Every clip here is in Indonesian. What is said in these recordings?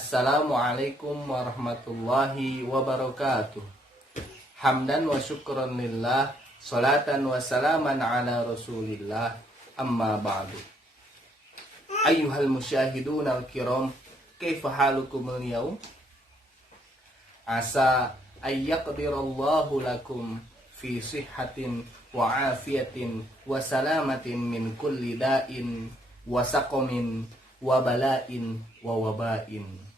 Assalamualaikum warahmatullahi wabarakatuh. Hamdan wa syukran lillah, salatan wa salaman ala rasulillah, amma ba'du. Ayyuhal musyahidun al-kiram, kaifa halukum al-yawm? Asa ayyaqdirallahu lakum fi sihhatin wa afiyatin wa salamatin min kulli da'in wa saqamin wa bala'in wa wabain.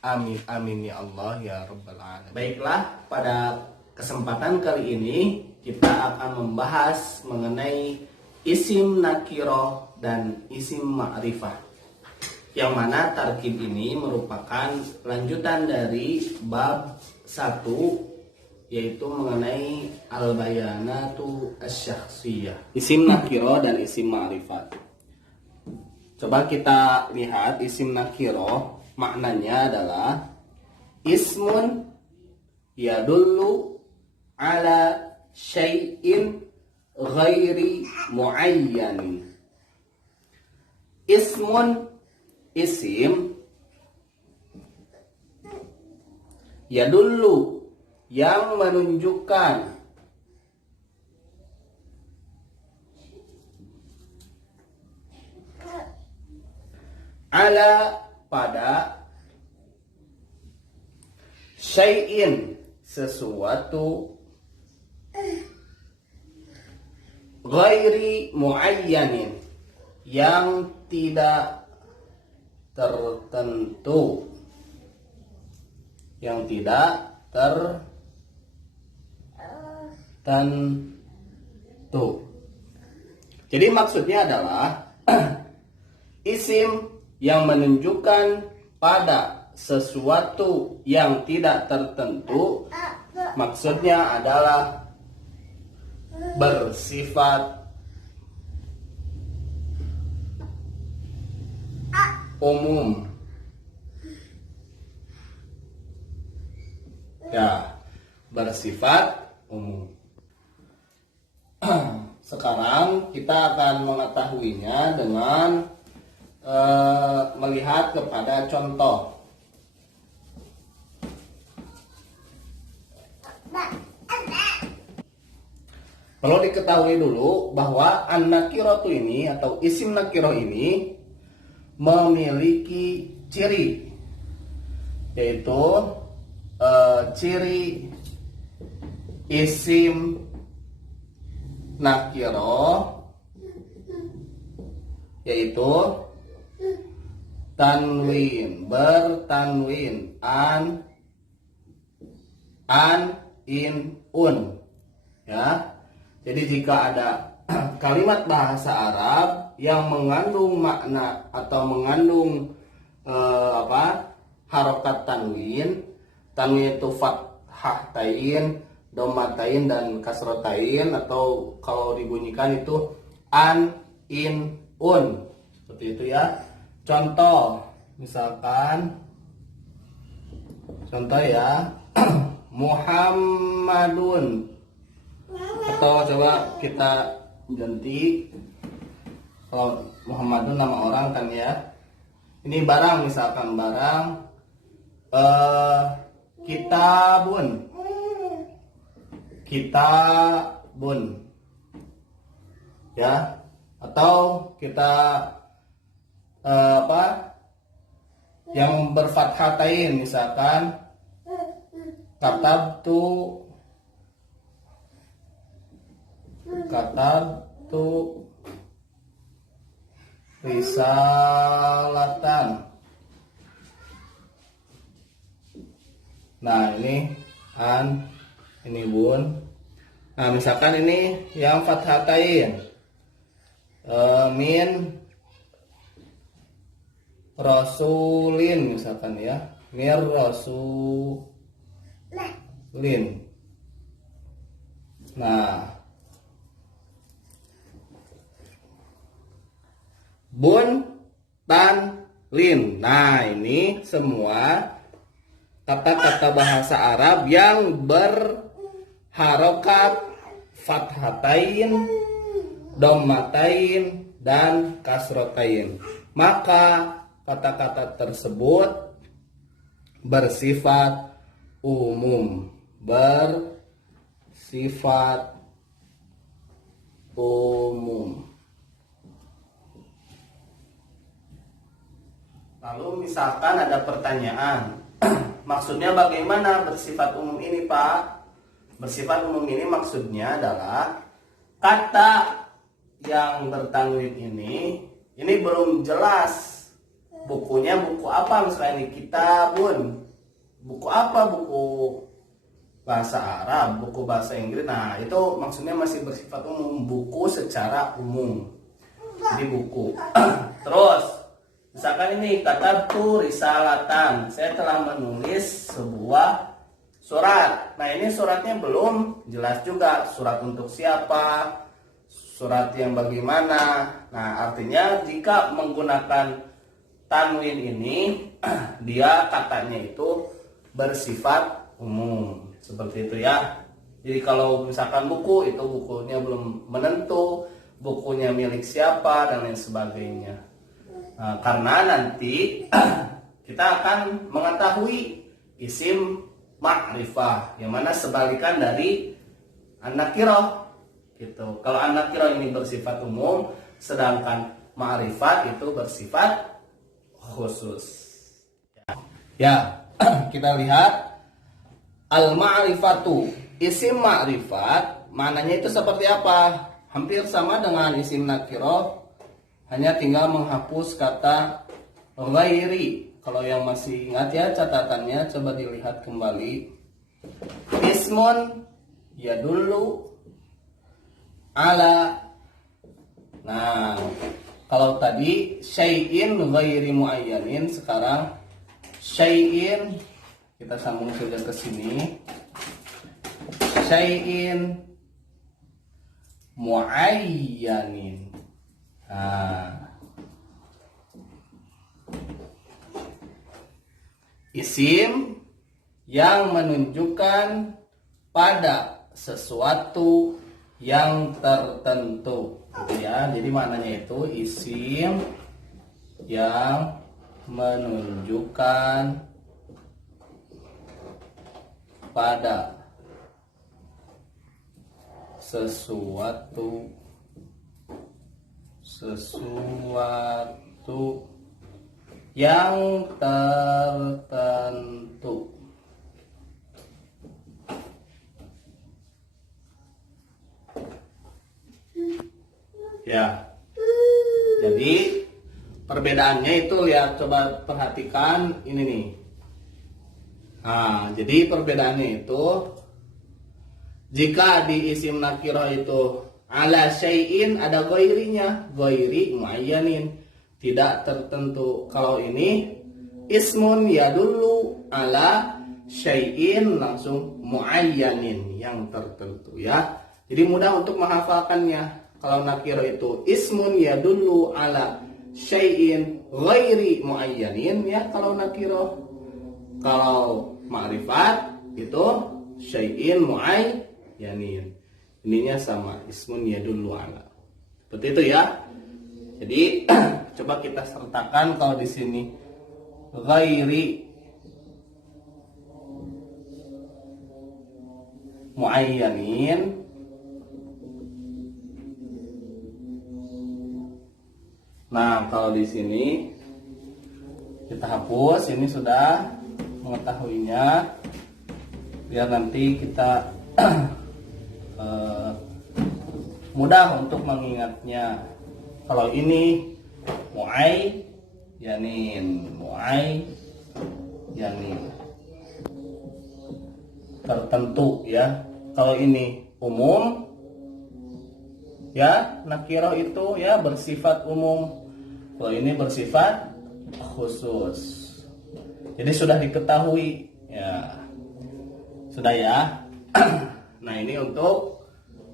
Amin amin ya Allah ya rabbal alamin. Baiklah, pada kesempatan kali ini kita akan membahas mengenai isim nakiroh dan isim ma'rifah, yang mana tarkib ini merupakan lanjutan dari bab 1, yaitu mengenai al-bayanatu asy-syakhsiyah, isim nakiroh dan isim ma'rifat. Coba kita lihat isim nakiroh, maknanya adalah ismun yadullu ala syai'in ghairi muayyanin. Ismun, isim, yadullu, yang menunjukkan, ala, pada, syai'in, sesuatu, ghairi muayyanin, yang tidak tertentu, yang tidak tertentu. Jadi maksudnya adalah isim yang menunjukkan pada sesuatu yang tidak tertentu, maksudnya adalah bersifat umum. Ya, bersifat umum. Sekarang kita akan mengetahuinya dengan melihat kepada contoh. Perlu diketahui dulu bahwa an-nakiratu ini atau isim nakiroh ini memiliki ciri, yaitu ciri isim nakiroh yaitu tanwin, bertanwin, an, in, un. Ya. Jadi jika ada kalimat bahasa Arab yang mengandung makna atau mengandung harokat tanwin, tanwin itu fathah tain, domatain dan kasrotain, atau kalau dibunyikan itu an, in, un, seperti itu ya. Contoh, misalkan contoh ya, Muhammadun, atau coba kita ganti, kalau Muhammadun nama orang kan ya. Ini barang, misalkan barang, kitabun ya, atau kita yang berfathatain, misalkan katabtu risalatan. Nah ini an, ini bun. Nah misalkan ini yang fathatain, min rasulin, misalkan ya, mir rasulin. Nah bun, tan, lin. Nah ini semua kata-kata bahasa Arab yang berharokat fathatain, dommatain, dan kasrotain. Maka kata-kata tersebut bersifat umum. Bersifat umum. Lalu misalkan ada pertanyaan, maksudnya bagaimana bersifat umum ini, Pak? Bersifat umum ini maksudnya adalah kata yang bertanwin ini belum jelas. Bukunya buku apa? Misalnya ini kitabun. Buku apa? Buku bahasa Arab, buku bahasa Inggris. Nah, itu maksudnya masih bersifat umum, buku secara umum. Jadi buku. Terus, misalkan ini katabtu risalatan. Saya telah menulis sebuah surat. Nah, ini suratnya belum jelas juga. Surat untuk siapa? Surat yang bagaimana? Nah, artinya jika menggunakan tanwin ini, dia katanya itu bersifat umum. Seperti itu ya. Jadi kalau misalkan buku, itu bukunya belum menentu, bukunya milik siapa dan lain sebagainya. Nah, karena nanti kita akan mengetahui isim ma'rifah, yang mana sebalikan dari an-nakirah gitu. Kalau an-nakirah ini bersifat umum, sedangkan ma'rifat itu bersifat khusus. Ya, kita lihat al-ma'rifatu, isim ma'rifat, maknanya itu seperti apa? Hampir sama dengan isim nakirah, hanya tinggal menghapus kata ghairi. Kalau yang masih ingat ya catatannya, coba dilihat kembali. Ismun yadullu ala. Nah, kalau tadi syai'in ghairi muayyanin, sekarang syai'in, kita sambung saja ke sini. Syai'in muayyanin. Nah, isim yang menunjukkan pada sesuatu yang tertentu, gitu ya. Jadi maknanya itu isim yang menunjukkan pada sesuatu yang tertentu. Ya. Jadi perbedaannya itu lihat, coba perhatikan ini nih. Nah, jadi perbedaannya itu jika di isim nakirah itu ala syai'in ada ghairinya, ghairi muayyanin, tidak tertentu. Kalau ini ismun yadullu ala syai'in, langsung muayyanin, yang tertentu ya. Jadi mudah untuk menghafalkannya. Kalau nakirah itu ismun yadullu ala syai'in ghairi muayyanin ya kalau nakirah. Kalau ma'rifat itu syai'in muayyanin. Ininya sama, ismun yadullu ala. Seperti itu ya. Jadi coba kita sertakan kalau di sini ghairi muayyanin. Nah, kalau di sini kita hapus, ini sudah mengetahuinya. Biar nanti kita mudah untuk mengingatnya. Kalau ini muayyanin, tertentu ya. Kalau ini umum ya, nakirah itu ya bersifat umum. Kalau ini bersifat khusus. Jadi sudah diketahui ya. Sudah ya. Nah, ini untuk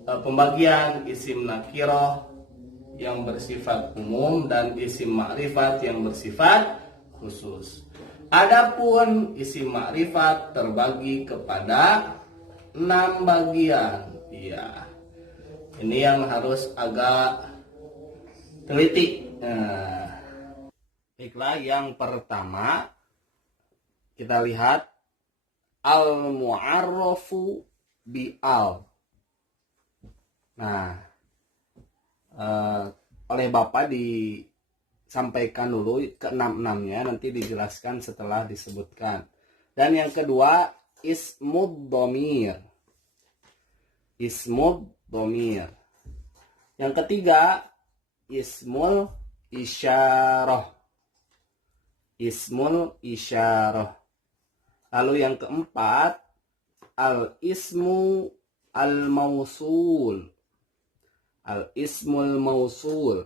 pembagian isim nakirah yang bersifat umum dan isim ma'rifat yang bersifat khusus. Adapun isim ma'rifat terbagi kepada 6 bagian. Ya. Ini yang harus agak teliti. Nah, baiklah, yang pertama kita lihat al-mu'arrafu bi al. Nah, oleh Bapak disampaikan dulu ke-6-6-nya, nanti dijelaskan setelah disebutkan. Dan yang kedua, ismud dhamir. Ismud dhamir. Yang ketiga, ismul isyarah. Ismul isyarah. Lalu yang keempat, al-ismu al-mausul. Al-ismul mausul.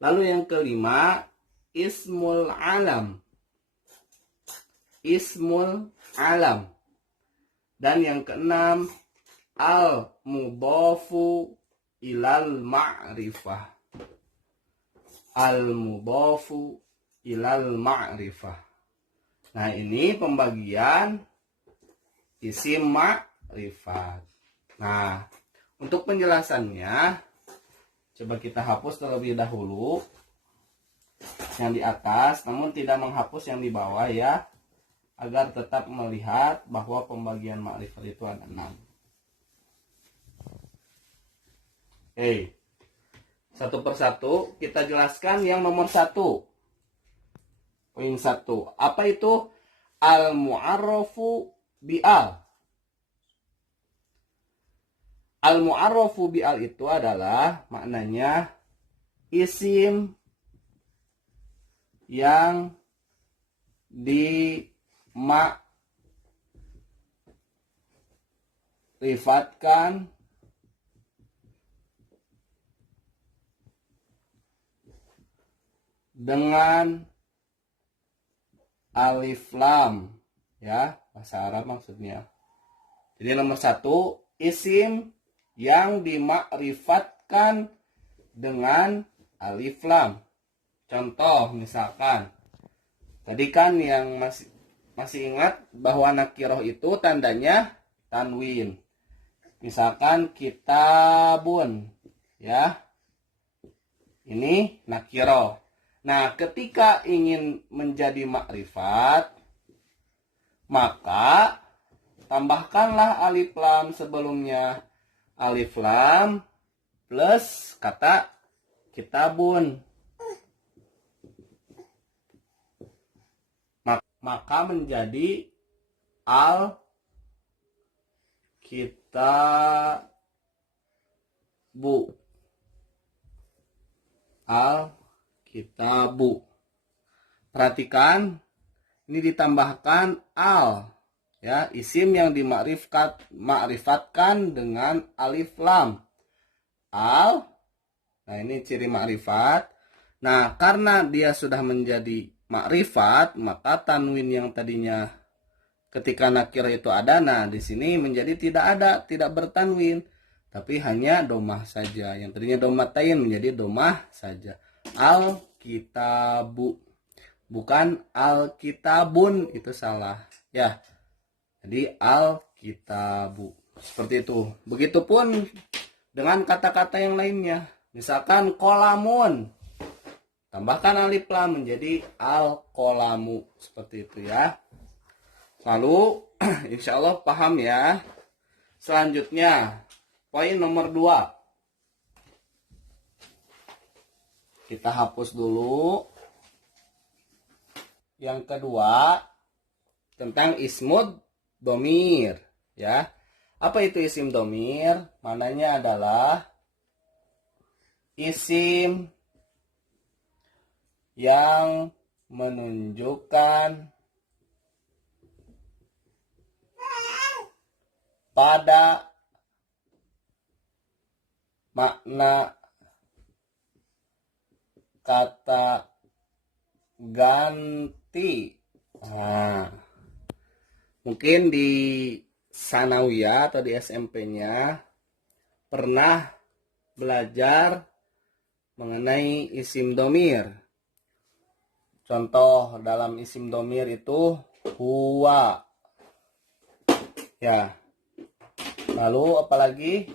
Lalu yang kelima, ismul alam. Ismul alam. Dan yang keenam, al-mudhafu ilal ma'rifah. Al-mudhafu ilal ma'rifah. Nah, ini pembagian isim ma'rifat. Nah, untuk penjelasannya, coba kita hapus terlebih dahulu yang di atas, namun tidak menghapus yang di bawah ya, agar tetap melihat bahwa pembagian ma'rifat itu ada 6. Satu persatu kita jelaskan. Yang nomor 1, poin 1, apa itu al-mu'arrafu bi'al? Al-mu'arrafu bi'al itu adalah maknanya isim yang dimakrifatkan dengan alif lam, ya, bahasa Arab maksudnya. Jadi nomor 1, isim yang dimakrifatkan dengan alif lam. Contoh misalkan, tadi kan yang masih ingat bahwa nakiroh itu tandanya tanwin. Misalkan kitabun, ya, ini nakiroh. Nah, ketika ingin menjadi makrifat, maka tambahkanlah alif lam sebelumnya. Alif lam plus kata kitabun. Maka menjadi al-kitabu. Al-kitabu. Perhatikan, ini ditambahkan al, ya, isim yang dimakrifatkan dengan alif lam. Al. Nah, ini ciri makrifat. Nah, karena dia sudah menjadi makrifat, maka tanwin yang tadinya ketika nakirah itu ada, nah di sini menjadi tidak ada, tidak bertanwin, tapi hanya domah saja. Yang tadinya domatain menjadi domah saja. Al-kitabu, bukan al-kitabun, itu salah ya. Jadi al-kitabu, seperti itu. Begitupun dengan kata-kata yang lainnya. Misalkan kolamun, tambahkan alif lam menjadi al-kolamu, seperti itu ya. Lalu insya Allah paham ya. Selanjutnya poin nomor 2. Kita hapus dulu. Yang kedua tentang ismud dhamir, ya. Apa itu isim dhamir? Mananya adalah isim yang menunjukkan pada makna kata ganti. Nah, mungkin di sanawiyah atau di SMP-nya pernah belajar mengenai isim dhamir. Contoh dalam isim dhamir itu huwa, ya. Lalu apalagi,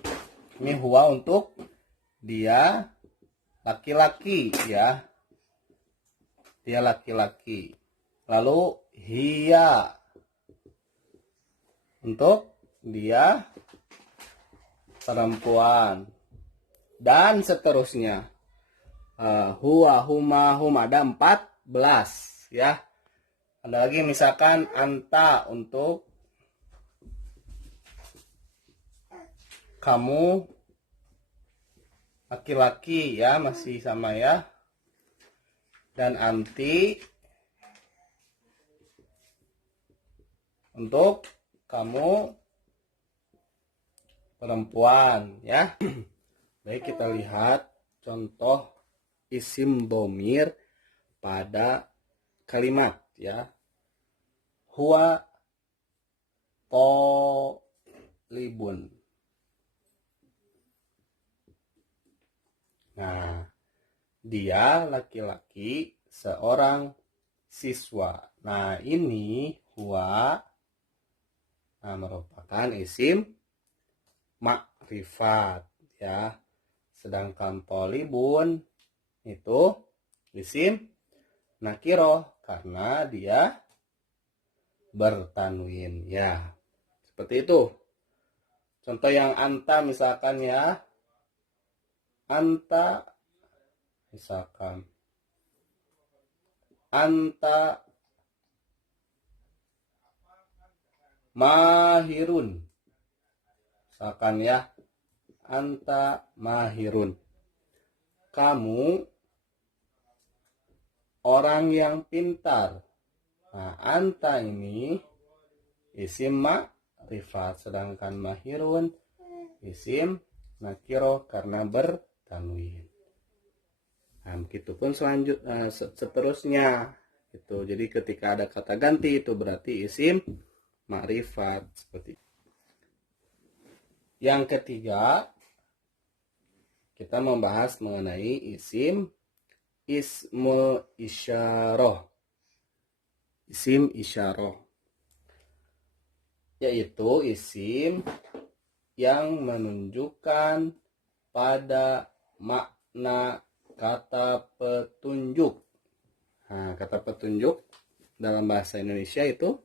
ini huwa untuk dia laki-laki, ya. Dia laki-laki. Lalu hiya untuk dia perempuan. Dan seterusnya. Huwa, huma, hum, ada 14 ya. Ada lagi misalkan anta untuk kamu laki-laki ya, masih sama ya. Dan anti untuk kamu perempuan ya. Baik, kita lihat contoh isim dhamir pada kalimat ya. Huwa talibun. Nah, dia laki-laki seorang siswa. Nah, ini huwa merupakan isim makrifat ya. Sedangkan talibun itu isim nakiroh karena dia bertanwin ya. Seperti itu. Contoh yang anta misalkan ya. Anta misalkan anta mahirun. Misalkan ya. Anta mahirun. Kamu orang yang pintar. Nah, anta ini isim ma'rifat, sedangkan mahirun isim nakiro karena bertanwin. Nah, begitupun seterusnya. Itu. Jadi ketika ada kata ganti itu berarti isim ma'rifat seperti itu. Yang ketiga, kita membahas mengenai isim ismul isyarah. Isim isyarah yaitu isim yang menunjukkan pada makna kata petunjuk. Nah, kata petunjuk dalam bahasa Indonesia itu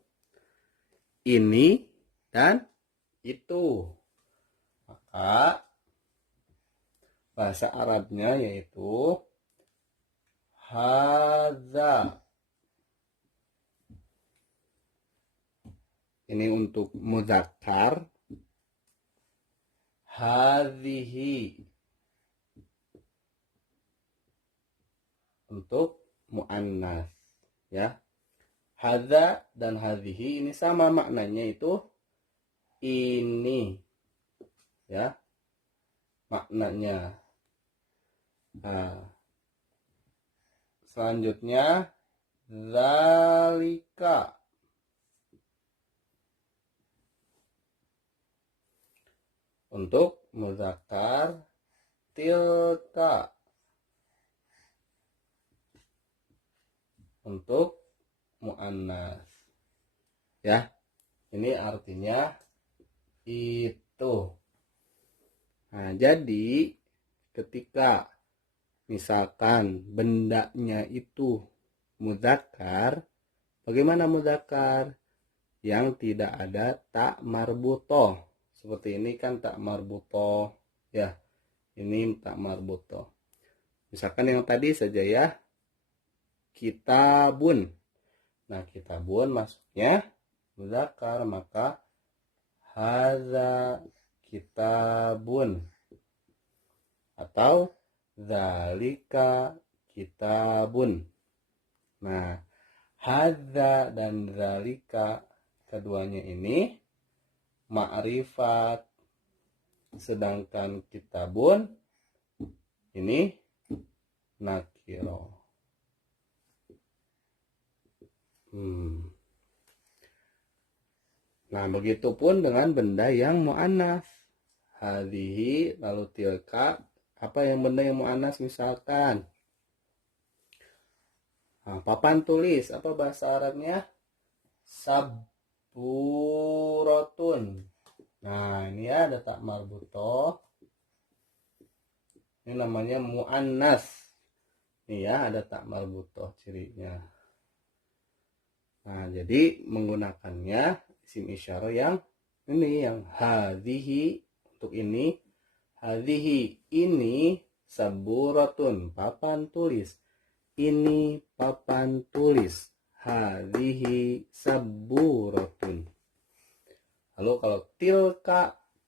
ini dan itu. Maka bahasa Arabnya yaitu hadza. Ini untuk mudzakkar. Hadhihi untuk muannas ya. Hadza dan hadhihi ini sama maknanya, itu ini ya maknanya. Nah, selanjutnya zalika untuk muzakkar, tilka untuk muannas ya. Ini artinya itu. Nah, jadi ketika misalkan bendanya itu mudzakkar, bagaimana mudzakkar? Yang tidak ada tak marbutoh. Seperti ini kan tak marbutoh ya. Ini tak marbutoh. Misalkan yang tadi saja ya. Kitabun. Nah, kitabun masuknya mudzakkar, maka hadza kitabun atau zalika kitabun. Nah, hadza dan zalika keduanya ini ma'rifat, sedangkan kitabun ini nakiro. Nah, begitupun dengan benda yang mu'annas. Hadhihi, lalu tilka. Apa yang benda yang mu'annas misalkan? Nah, papan tulis, apa bahasa Arabnya? Saburotun. Nah, ini ada tak marbutoh. Ini namanya mu'annas. Ini ya, ada tak marbutoh cirinya. Nah, jadi menggunakannya isim isyarah yang ini, yang hadhihi untuk ini. Hadhihi ini saburatun, papan tulis. Ini papan tulis. Hadhihi saburatun. Lalu kalau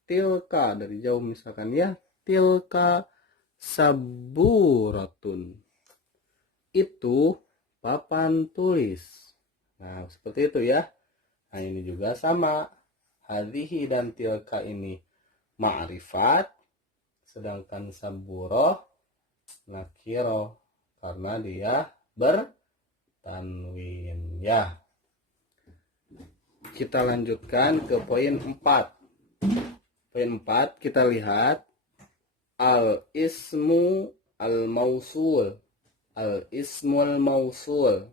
tilka dari jauh misalkan ya, tilka saburatun. Itu papan tulis. Nah, seperti itu ya. Nah, ini juga sama. Hadhihi dan tilka ini ma'rifat, sedangkan saburoh nakiro karena dia bertanwin ya. Kita lanjutkan ke poin 4. Poin 4 kita lihat al-ismu al-mausul. Al-ismul mausul.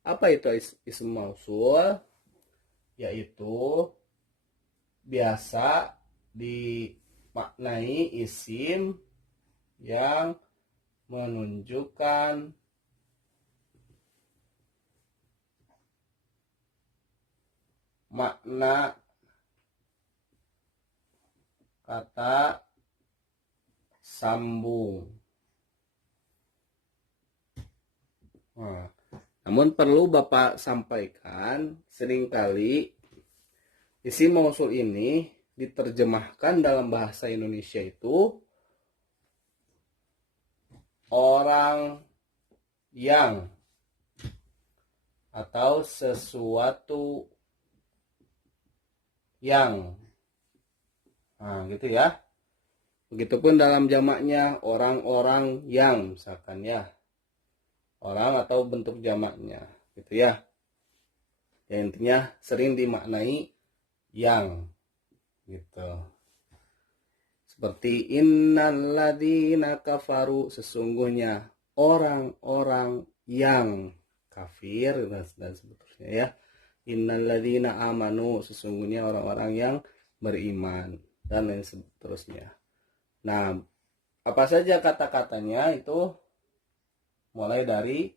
Apa itu ism mausul? Yaitu biasa dimaknai isim yang menunjukkan makna kata sambung. Namun perlu Bapak sampaikan, seringkali isim mausul ini diterjemahkan dalam bahasa Indonesia itu orang yang atau sesuatu yang. Nah, gitu ya. Begitupun dalam jamaknya orang-orang yang misalkan ya. Orang atau bentuk jamaknya gitu ya. Ya intinya sering dimaknai yang gitu. Seperti innalladzina kafaru, sesungguhnya orang-orang yang kafir dan seterusnya ya. Innalladzina amanu, sesungguhnya orang-orang yang beriman dan lain seterusnya. Nah, apa saja kata-katanya itu mulai dari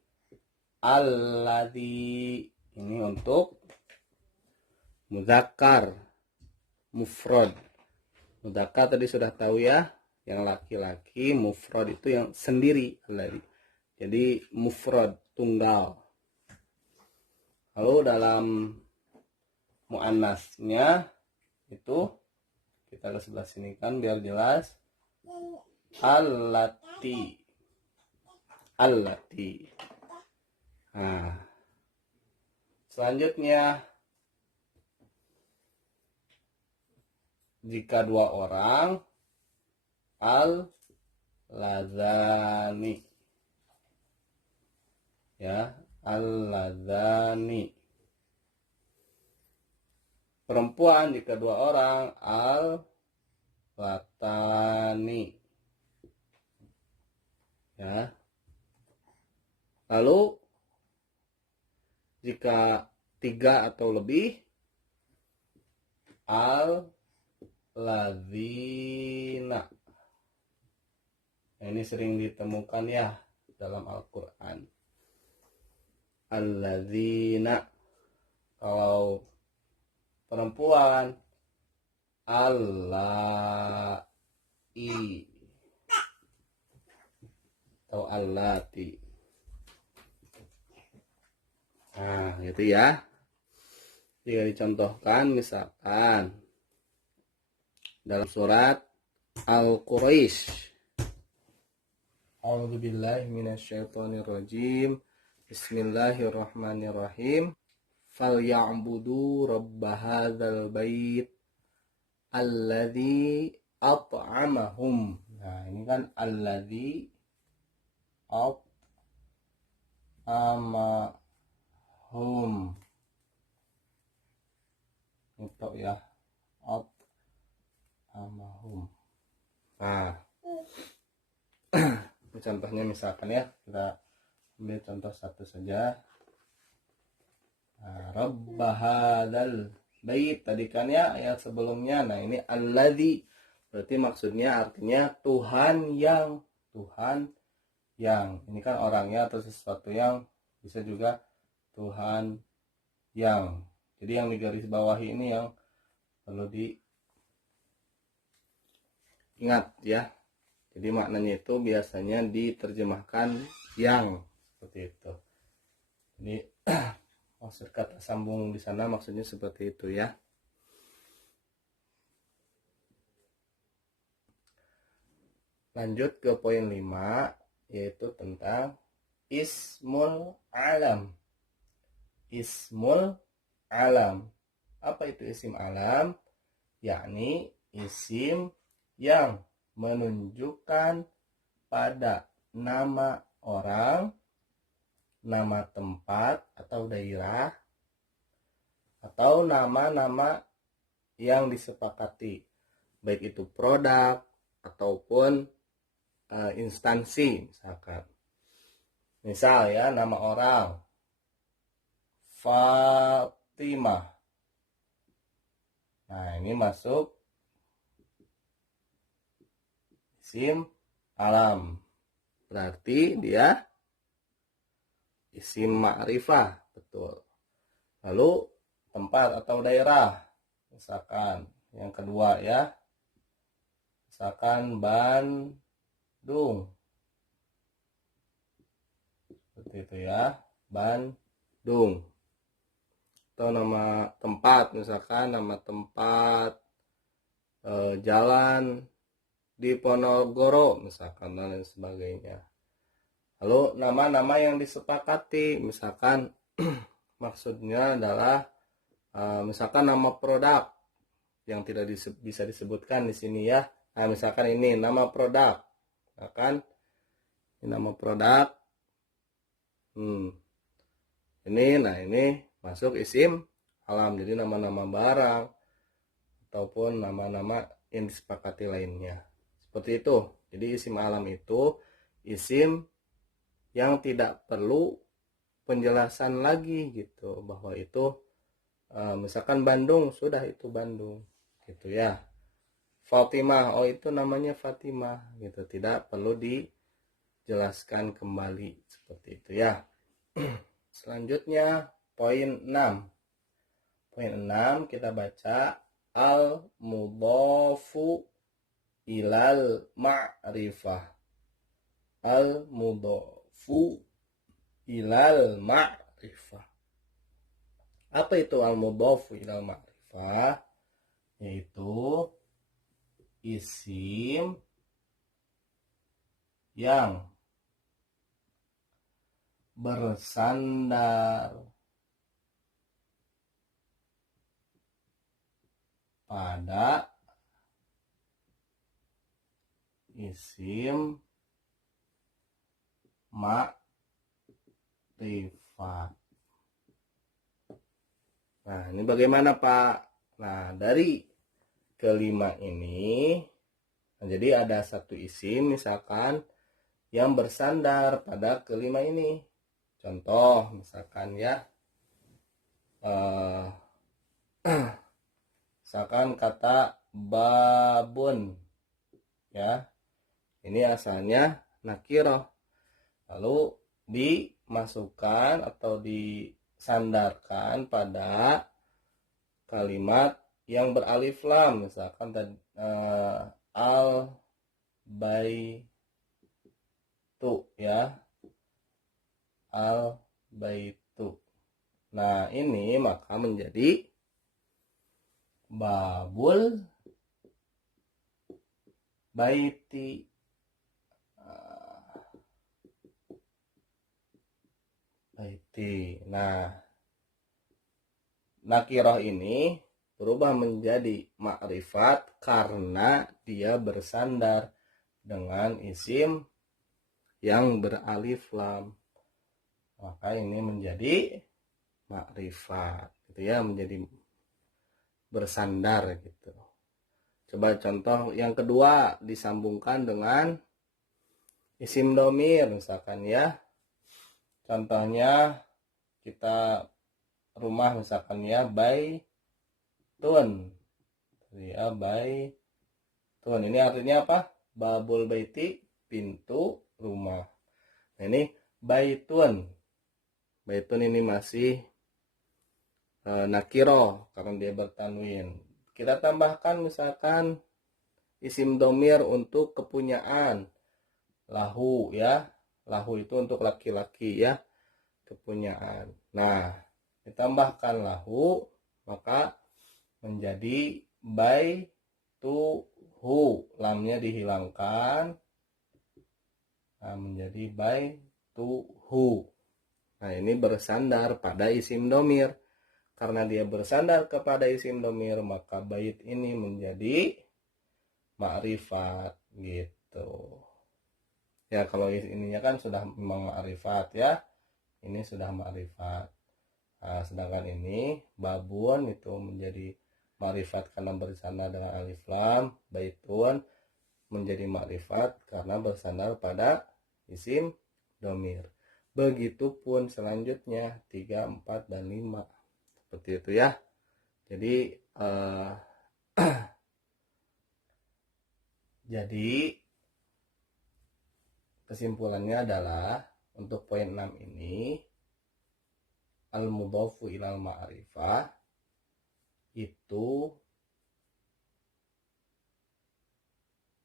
alladzi ini untuk mudzakkar, mufrad. Mudzakkar tadi sudah tahu ya, yang laki-laki, mufrad itu yang sendiri alladzi. Jadi mufrad tunggal. Lalu dalam muannasnya itu kita ke sebelah sini kan biar jelas. Allati. Nah, selanjutnya jika dua orang al-ladzani ya, al-ladzani. Perempuan jika dua orang al-latani ya. Lalu jika tiga atau lebih al-ladzina. Nah, ini sering ditemukan ya dalam Al-Quran. Al-ladzina. Kalau perempuan allai atau allati. Nah, gitu ya. Jika dicontohkan misalkan dalam surat Al-Quraisy. A'udzubillahi minasyaitonirrajim. Bismillahirrahmanirrahim. Falya'budu rabb hadzal bait alladzi at'amahum. Nah, ini kan alladzi at'amahum. Itu ya, at'amahum. Nah, contohnya misalkan ya, kita ambil contoh satu saja. Rabb hadzal bait tadi kan ya ayat sebelumnya. Nah, ini alladzi berarti maksudnya artinya Tuhan yang. Ini kan orangnya atau sesuatu yang, bisa juga Tuhan yang. Jadi yang di garis bawah ini yang perlu diingat ya. Jadi maknanya itu biasanya diterjemahkan yang seperti itu. Jadi maksud kata sambung di sana maksudnya seperti itu ya. Lanjut ke poin 5, yaitu tentang ismul alam. Ismul alam. Apa itu isim alam? Yakni isim yang menunjukkan pada nama orang, nama tempat atau daerah, atau nama-nama yang disepakati, baik itu produk ataupun instansi misalkan. Misal ya, nama orang Fatimah. Nah, ini masuk isim alam. Berarti dia isim ma'rifah, betul. Lalu tempat atau daerah. Misalkan yang kedua ya. Misalkan Bandung. Seperti itu ya, Bandung. Atau nama tempat, misalkan nama tempat jalan di Ponorogo misalkan, dan lain sebagainya. Lalu nama-nama yang disepakati, misalkan maksudnya adalah misalkan nama produk yang tidak bisa disebutkan di sini ya. Nah, misalkan ini nama produk, misalkan ini nama produk. Ini masuk isim alam, jadi nama-nama barang ataupun nama-nama yang disepakati lainnya. Seperti itu. Jadi isim alam itu isim yang tidak perlu penjelasan lagi gitu, bahwa itu misalkan Bandung, sudah itu Bandung gitu ya. Fatimah, oh itu namanya Fatimah gitu, tidak perlu dijelaskan kembali seperti itu ya. Selanjutnya poin 6. Poin 6 kita baca al-mudhafu ilal ma'rifah. Al-mudhafu ilal ma'rifah. Apa itu al-mudhafu ilal ma'rifah? Yaitu isim yang bersandar pada isim ma'rifat. Nah, ini bagaimana Pak? Nah, dari kelima ini, jadi ada satu isim misalkan yang bersandar pada kelima ini. Contoh misalkan ya, misalkan kata babun ya, ini asalnya nakirah, lalu dimasukkan atau disandarkan pada kalimat yang beralif lam, misalkan al baitu ya, al baitu. Nah, ini maka menjadi babul baiti. Baiti. Nah, nakirah ini berubah menjadi ma'rifat karena dia bersandar dengan isim yang beralif lam. Maka ini menjadi ma'rifat gitu ya, menjadi bersandar gitu. Coba contoh yang kedua disambungkan dengan isim domir misalkan ya. Contohnya kita rumah misalkan ya, baitun ya, baitun, ini artinya apa? Babul baiti, pintu rumah. Nah, ini baitun ini masih nakiro karena dia bertanwin. Kita tambahkan misalkan isim domir untuk kepunyaan, lahu ya, lahu itu untuk laki-laki ya, kepunyaan. Nah, ditambahkan lahu maka menjadi baituhu, lamnya dihilangkan, nah, menjadi baituhu. Nah, ini bersandar pada isim domir. Karena dia bersandar kepada isim domir, maka bait ini menjadi ma'rifat gitu. Ya, kalau ininya kan sudah memang ma'rifat ya. Ini sudah ma'rifat. Nah, sedangkan ini babun itu menjadi ma'rifat karena bersandar dengan alif lam, baitun menjadi ma'rifat karena bersandar pada isim domir. Begitupun selanjutnya 3, 4, dan 5. Seperti itu ya. Jadi jadi kesimpulannya adalah untuk poin 6 ini al-mudhafu ilal ma'rifah itu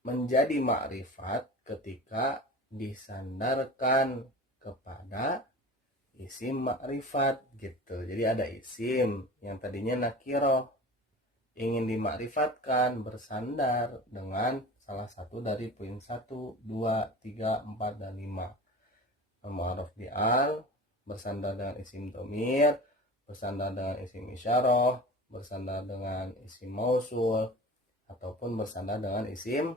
menjadi ma'rifat ketika disandarkan kepada isim ma'rifat gitu. Jadi ada isim yang tadinya nakiro ingin dimakrifatkan bersandar dengan salah satu dari poin 1, 2, 3, 4, dan 5. Mu'arraf bi'al bersandar dengan isim domir, bersandar dengan isim isyarah, bersandar dengan isim mausul, ataupun bersandar dengan isim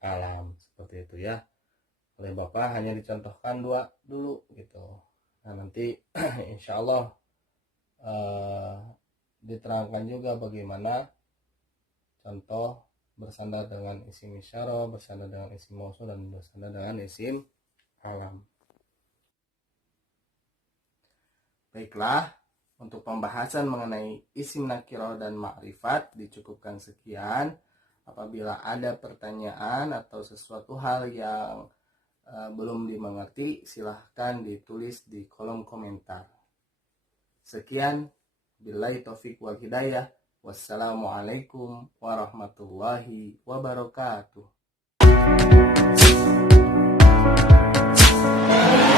alam. Seperti itu ya. Oleh Bapak hanya dicontohkan 2 dulu gitu. Nah, nanti insya Allah diterangkan juga bagaimana contoh bersandar dengan isim isyarah, bersandar dengan isim mausul, dan bersandar dengan isim alam. Baiklah, untuk pembahasan mengenai isim nakirah dan ma'rifat dicukupkan sekian. Apabila ada pertanyaan atau sesuatu hal yang belum dimengerti, silahkan ditulis di kolom komentar. Sekian, billahi taufiq wal hidayah. Wassalamualaikum warahmatullahi wabarakatuh.